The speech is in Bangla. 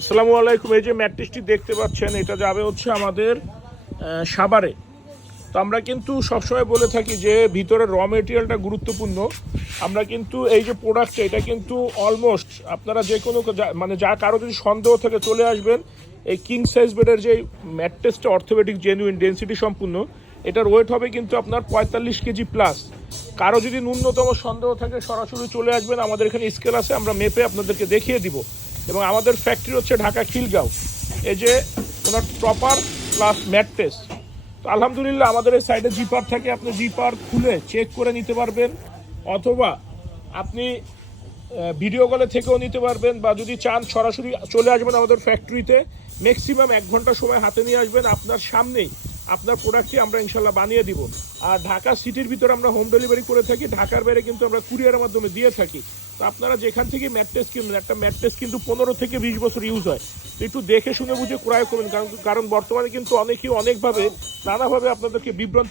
আসসালামু আলাইকুম। এই যে ম্যাট্রেসটি দেখতে পাচ্ছেন, এটা যাবে হচ্ছে আমাদের সাভারে। তো আমরা কিন্তু সবসময় বলে থাকি যে ভিতরের র মেটেরিয়ালটা গুরুত্বপূর্ণ। আমরা কিন্তু এই যে প্রোডাক্টটা, এটা কিন্তু অলমোস্ট আপনারা যে কোনো মানে যা কারো যদি সন্দেহ থেকে চলে আসবেন। এই কিং সাইজ বেডের যে ম্যাট্রেসটা অর্থোপেডিক জেনুইন ডেন্সিটি সম্পূর্ণ, এটার ওয়েট হবে কিন্তু আপনার 45 কেজি প্লাস। কারো যদি ন্যূনতম সন্দেহ থাকে সরাসরি চলে আসবেন, আমাদের এখানে স্কেল আছে, আমরা মেপে আপনাদেরকে দেখিয়ে দিব। এবং আমাদের ফ্যাক্টরি হচ্ছে ঢাকা খিলগাঁও। এই যে ওনার টপার প্লাস ম্যাট্রেস। তো আলহামদুলিল্লাহ আমাদের এই সাইডে জিপার থাকে, আপনি জিপার খুলে চেক করে নিতে পারবেন, অথবা আপনি ভিডিও কলে থেকেও নিতে পারবেন, বা যদি চান সরাসরি চলে আসবেন আমাদের ফ্যাক্টরিতে। ম্যাক্সিমাম 1 ঘন্টা সময় হাতে নিয়ে আসবেন, আপনার সামনেই আপনার প্রোডাক্টটি আমরা ইনশাল্লাহ বানিয়ে দিব। আর ঢাকা সিটির ভিতরে আমরা হোম ডেলিভারি করে থাকি, ঢাকার বাইরে কিন্তু আমরা কুরিয়ারের মাধ্যমে দিয়ে থাকি। তো আপনারা যেখান থেকে ম্যাট্রেস কিনবেন, একটা ম্যাট্রেস কিন্তু 15 থেকে 20 বছর ইউজ হয়। তো একটু দেখে শুনে বুঝে ক্রয় করবেন, কারণ বর্তমানে কিন্তু অনেকেই অনেকভাবে নানাভাবে আপনাদেরকে বিভ্রান্ত